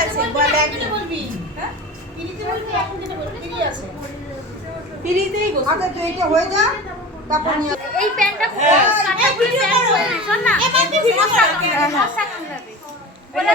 আছে বল একদিন বলবি হ্যাঁ পিড়িতে বলবি এখন যেটা বলবি পিড়ি আছে পিড়িতেই বসে আচ্ছা তুই এটা হয়ে যা তারপর নিয়ে এই প্যান্টটা কাটা ভিডিও করো শোন না এই প্যান্টে ভিডিও করো বলে